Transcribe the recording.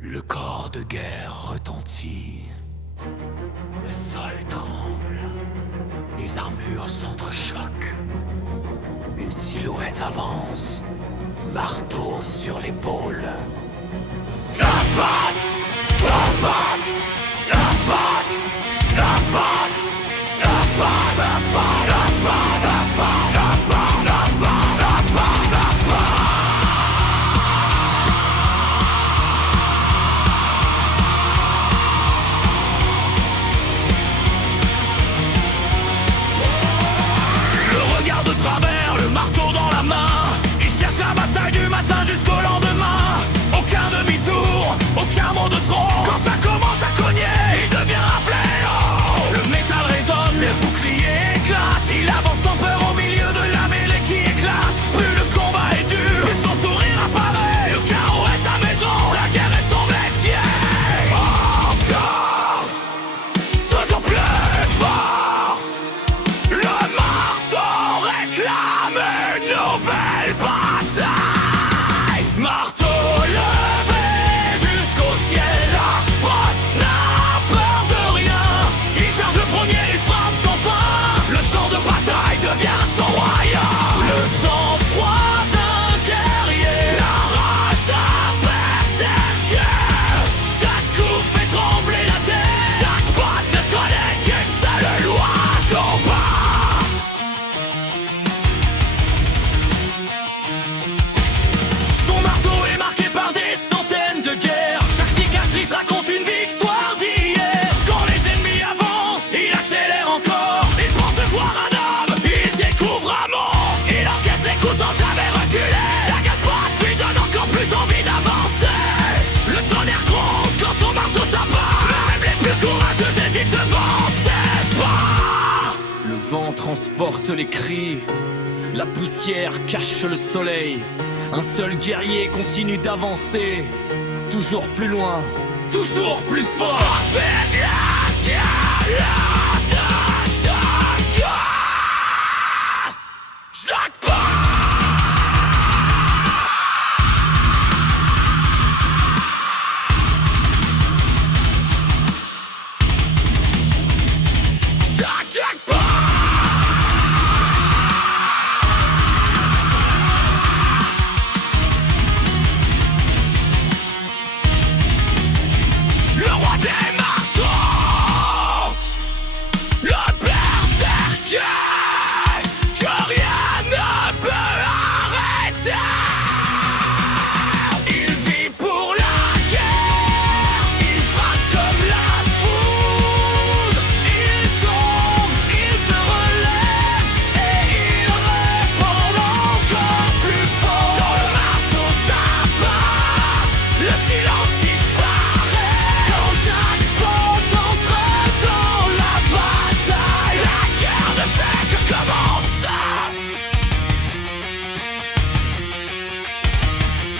Le corps de guerre retentit. Le sol tremble. Les armures s'entrechoquent. Une silhouette avance. Marteau sur l'épaule. Jackpot! Jackpot! Jackpot! Jackpot! Jackpot! Jackpot! Jackpot! Jackpot! Jackpot! Le regard de travers, le marteau dans la main. Il cherche la bataille du matin jusqu'au lendemain. Aucun demi-tour, aucun mot de trop. Quand ça commence à cogner, il devient un fléau. Le métal résonne, le bouclier éclate. Il avance sans peur au milieu de la mêlée qui éclate. Plus le combat est dur, plus son sourire apparaît. Le chaos est sa maison, la guerre est son métier. Encore, toujours plus fort. Le marteau réclame une nouvelle bataille. Marteau levé jusqu'au ciel. Jackpot n'a peur de rien. Il charge le premier, il frappe sans fin. Le champ de bataille devient son royaume. Le sang-froid d'un guerrier, la rage d'un berserker. Chaque coup fait trembler la terre. Jackpot ne connaît qu'une seule loi: combat. Son marteau est marqué par des centaines de guerres. Chaque cicatrice raconte une victoire d'hier. Quand les ennemis avancent, il accélère encore. Il pense voir un homme, il découvre un monstre. Il encaisse les coups sans jamais reculer. Chaque patte lui donne encore plus envie d'avancer. Le tonnerre gronde quand son marteau s'abat. Même les plus courageux hésitent devant ses pas. Le vent transporte les cris, la poussière cache le soleil. Un seul guerrier continue d'avancer, toujours plus loin, toujours plus fort. Bête la guerre.